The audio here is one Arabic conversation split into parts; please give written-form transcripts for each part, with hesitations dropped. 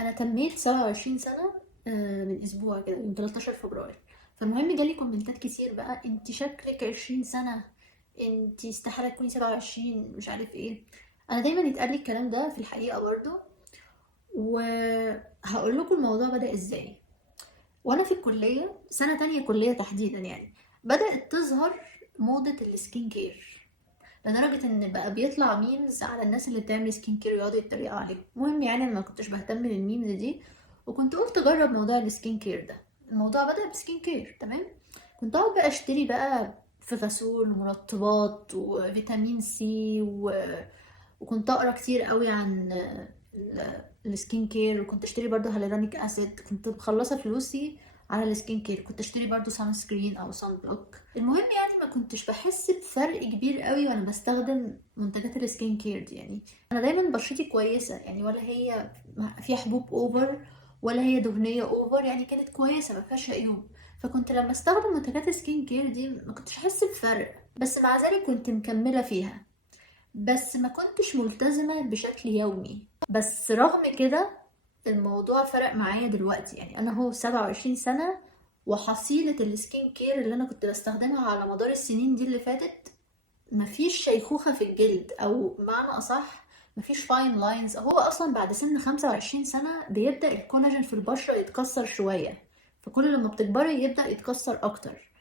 انا تميت 27 سنه من اسبوع كده، من 13 فبراير. فالمهم جالي كومنتات كتير بقى: انت شكلك 20 سنه، انت استحاله تكوني 27، مش عارف ايه. انا دايما يتقال لي الكلام ده في الحقيقه برضو، وهقول لكم الموضوع بدأ ازاي. وانا في الكليه، سنه تانية كليه تحديدا يعني، بدأت تظهر موضه السكين كير، لدرجة ان بقى بيطلع ميمز على الناس اللي بتعمل سكين كير يقعدوا يتريقوا عليهم. المهم يعني انا ما كنتش بهتم بالميمز دي، وكنت قلت اجرب موضوع السكين كير ده. الموضوع بدأ بسكين كير، تمام. كنت اقعد بقى اشتري بقى في غسول ومرطبات وفيتامين سي وكنت اقرا كتير قوي عن السكين كير، وكنت اشتري برضو هالورونيك اسيد. كنت مخلصه فلوسي على السكين كير. كنت اشتري برضو سان سكرين او سان بلوك. المهم يعني ما كنتش بحس بفرق كبير قوي وانا بستخدم منتجات السكين كير دي. يعني انا دايما بشرتي كويسه، يعني ولا هي فيها حبوب اوفر ولا هي دهنيه اوفر، يعني كانت كويسه ما فيهاش عيوب. فكنت لما استخدم منتجات السكين كير دي ما كنتش احس بفرق، بس مع ذلك كنت مكمله فيها، بس ما كنتش ملتزمة بشكل يومي. بس رغم كده الموضوع فرق معايا دلوقتي. يعني انا هو 27 سنة، وحصيلة السكين كير اللي انا كنت بستخدمها على مدار السنين دي اللي فاتت، مفيش شيخوخة في الجلد، او بمعنى اصح مفيش فاين لاينز. هو اصلا بعد سن 25 سنة بيبدأ الكولاجين في البشرة يتكسر شوية، فكل لما بتكبري يبدأ يتكسر اكتر.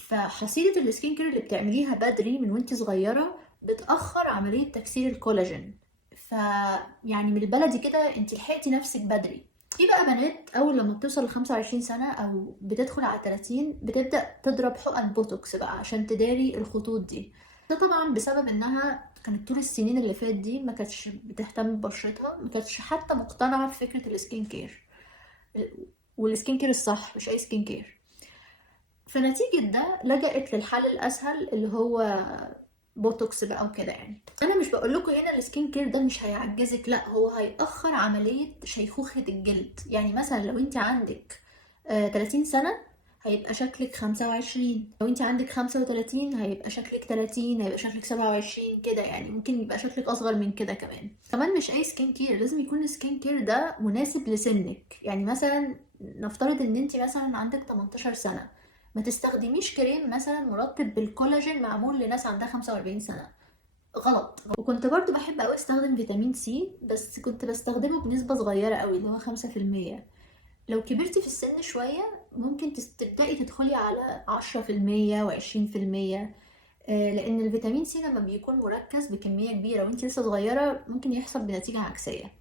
فحصيلة السكين كير اللي بتعمليها بدري من وانت صغيرة بتأخر عملية تكسير الكولاجين. ف يعني من البلدي كده انت لحقتي نفسك بدري. في بقى بنات اول لما بتوصل ل 25 سنة او بتدخل على 30 بتبدأ تضرب حقن بوتوكس بقى عشان تداري الخطوط دي. ده طبعا بسبب انها كانت طول السنين اللي فات دي ما كانتش بتهتم ببشرتها، ما كانتش حتى مقتنعة بفكرة السكين كير، والسكين كير الصح مش اي سكين كير. فنتيجة ده لجأت للحل الأسهل اللي هو بوتوكس بقى وكده. يعني أنا مش بقول لكم هنا السكين كير ده مش هيعجزك، لا، هو هيأخر عملية شيخوخة الجلد. يعني مثلا لو انت عندك 30 سنة هيبقى شكلك 25، لو انت عندك 35 هيبقى شكلك 30، هيبقى شكلك 27 كده. يعني ممكن يبقى شكلك أصغر من كده كمان. كمان مش أي سكين كير، لازم يكون السكين كير ده مناسب لسنك. يعني مثلا نفترض ان انت مثلا عندك 18 سنة، ما تستخدميش كريم مثلا مرطب بالكولاجين معمول لناس عندها 45 سنة، غلط. وكنت برضو بحب قوي استخدم فيتامين سي، بس كنت بستخدمه بنسبة صغيرة قوي اللي هو 5%. لو كبرتي في السن شوية ممكن تبدأي تدخلي على 10% و20%، لأن الفيتامين سي لما بيكون مركز بكمية كبيرة وانت لسه صغيرة ممكن يحصل بنتيجة عكسية.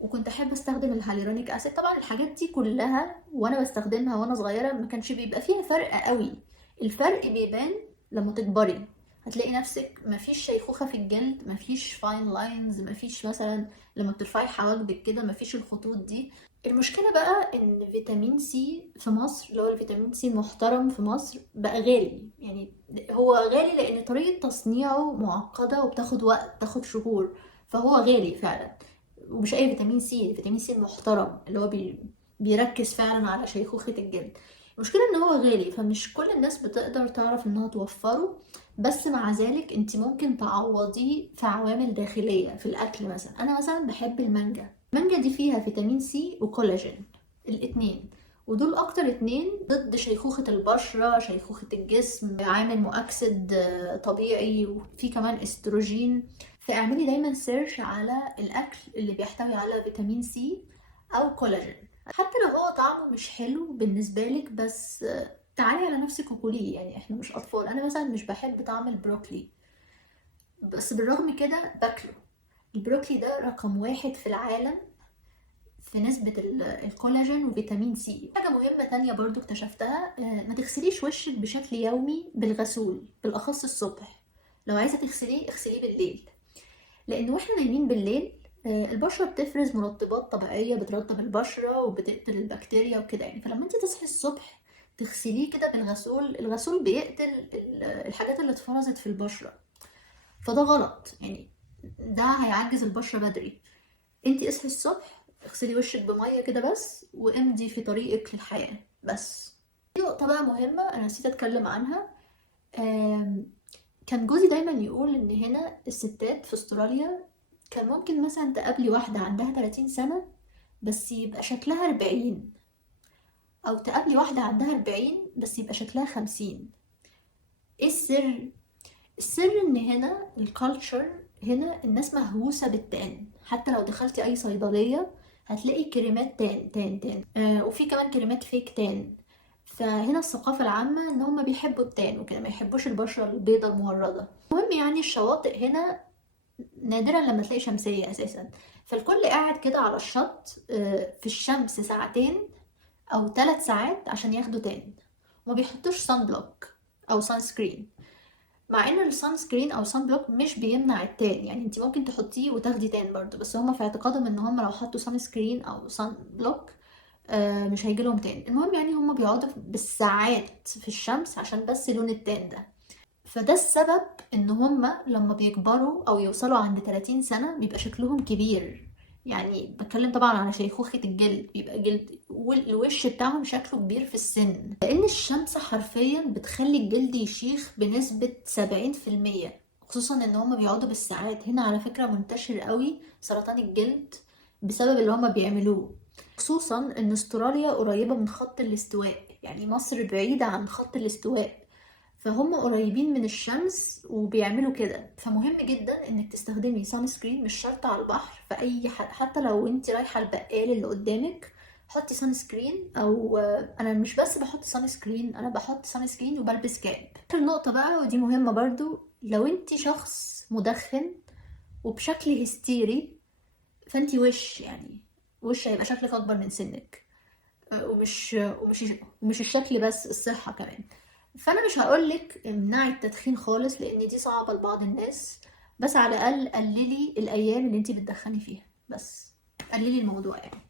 وكنت احب استخدم الهاليرونيك اسيد. طبعا الحاجات دي كلها وانا بستخدمها وانا صغيره ما كانش بيبقى فيها فرق قوي. الفرق بيبان لما تكبري، هتلاقي نفسك مفيش شيخوخه في الجلد، مفيش فاين لاينز، مفيش مثلا لما بترفعي حواجبك كده مفيش الخطوط دي. المشكله بقى ان فيتامين سي في مصر، اللي هو الفيتامين سي المحترم في مصر، بقى غالي. يعني هو غالي لان طريقه تصنيعه معقده وبتاخد وقت، تاخد شهور، فهو غالي فعلا. ومش اي فيتامين سي، الفيتامين سي المحترم اللي هو بيركز فعلا على شيخوخة الجلد. المشكلة ان هو غالي، فمش كل الناس بتقدر تعرف انها توفره. بس مع ذلك انت ممكن تعوضيه في عوامل داخلية في الاكل. مثلا انا مثلا بحب المانجا. المانجا دي فيها فيتامين سي وكولاجين، الاتنين، ودول اكتر اتنين ضد شيخوخة البشرة، شيخوخة الجسم، عامل مؤكسد طبيعي، وفي كمان استروجين. فاعملي دايما سيرش على الاكل اللي بيحتوي على فيتامين سي او كولاجين، حتى لو هو طعمه مش حلو بالنسبه لك، بس تعالي على نفسك وكليه. يعني احنا مش اطفال. انا مثلا مش بحب طعم البروكلي، بس بالرغم كده باكله. البروكلي ده رقم واحد في العالم في نسبة الكولاجين وفيتامين سي. حاجة مهمة تانية برضو اكتشفتها: ما تغسليش وشك بشكل يومي بالغسول، بالأخص الصبح. لو عايزة تغسليه اغسليه بالليل، لان واحنا نايمين بالليل البشرة بتفرز مرطبات طبيعية بترطب البشرة وبتقتل البكتيريا وكده. يعني فلما انت تصحي الصبح تغسليه كده بالغسول، الغسول بيقتل الحاجات اللي اتفرزت في البشرة. فده غلط يعني، ده هيعجز البشرة بدري. انت اصحي الصبح اغسلي وشك بمية كده بس، وامضي في طريقك للحياة. بس في نقطة بقى مهمة انا نسيت اتكلم عنها. آم، كان جوزي دايما يقول ان هنا الستات في استراليا كان ممكن مثلا تقابلي واحدة عندها 30 سنة بس يبقى شكلها 40، او تقابلي واحدة عندها 40 بس يبقى شكلها 50. ايه السر؟ السر ان هنا الكالتشر، هنا الناس مهووسة بالتان. حتى لو دخلتي اي صيدلية هتلاقي كريمات تان تان تان، وفي كمان كريمات فيك تان. فهنا الثقافة العامة ان هم بيحبوا التان وكده، ما يحبوش البشرة البيضة الموردة. المهم يعني الشواطئ هنا نادرا لما تلاقي شمسية اساسا، فالكل قاعد كده على الشط في الشمس ساعتين او 3 ساعات عشان ياخدوا تان. وما بيحطوش سان بلوك او سان سكرين، مع ان السان سكرين او سان بلوك مش بيمنع التان، يعني انت ممكن تحطيه وتاخدي تان برضو، بس هما في اعتقادهم ان هما لو حطوا سان سكرين او سان بلوك مش هيجيلهم تان. المهم يعني هما بيقعدوا بالساعات في الشمس عشان بس لون التان ده. فده السبب ان هما لما بيكبروا او يوصلوا عند 30 سنة بيبقى شكلهم كبير. يعني بتكلم طبعا على شيخوخة الجلد، بيبقى جلد والوش بتاعهم شكله كبير في السن، لان الشمس حرفيا بتخلي الجلد يشيخ بنسبة 70%. خصوصا ان هما بيقعدوا بالساعات. هنا على فكرة منتشر قوي سرطان الجلد بسبب اللي هما بيعملوه. خصوصا ان استراليا قريبة من خط الاستواء، يعني مصر بعيدة عن خط الاستواء، فهم قريبين من الشمس وبيعملوا كده. فمهم جدا انك تستخدمي سان سكرين، مش شرط على البحر، في اي حتى لو انت رايحه البقال اللي قدامك حطي سان سكرين. او انا مش بس بحط سان سكرين، انا بحط سان سكرين وبلبس كاب. اخر نقطه بقى ودي مهمه برضو، لو انت شخص مدخن وبشكل هستيري فانت وش هيبقى شكلك اكبر من سنك. ومش الشكل بس، الصحة كمان. فأنا مش هقولك امنعي التدخين خالص لأن دي صعبة لبعض الناس، بس على الأقل قللي الأيام اللي انتي بتدخني فيها، بس قللي الموضوع يعني.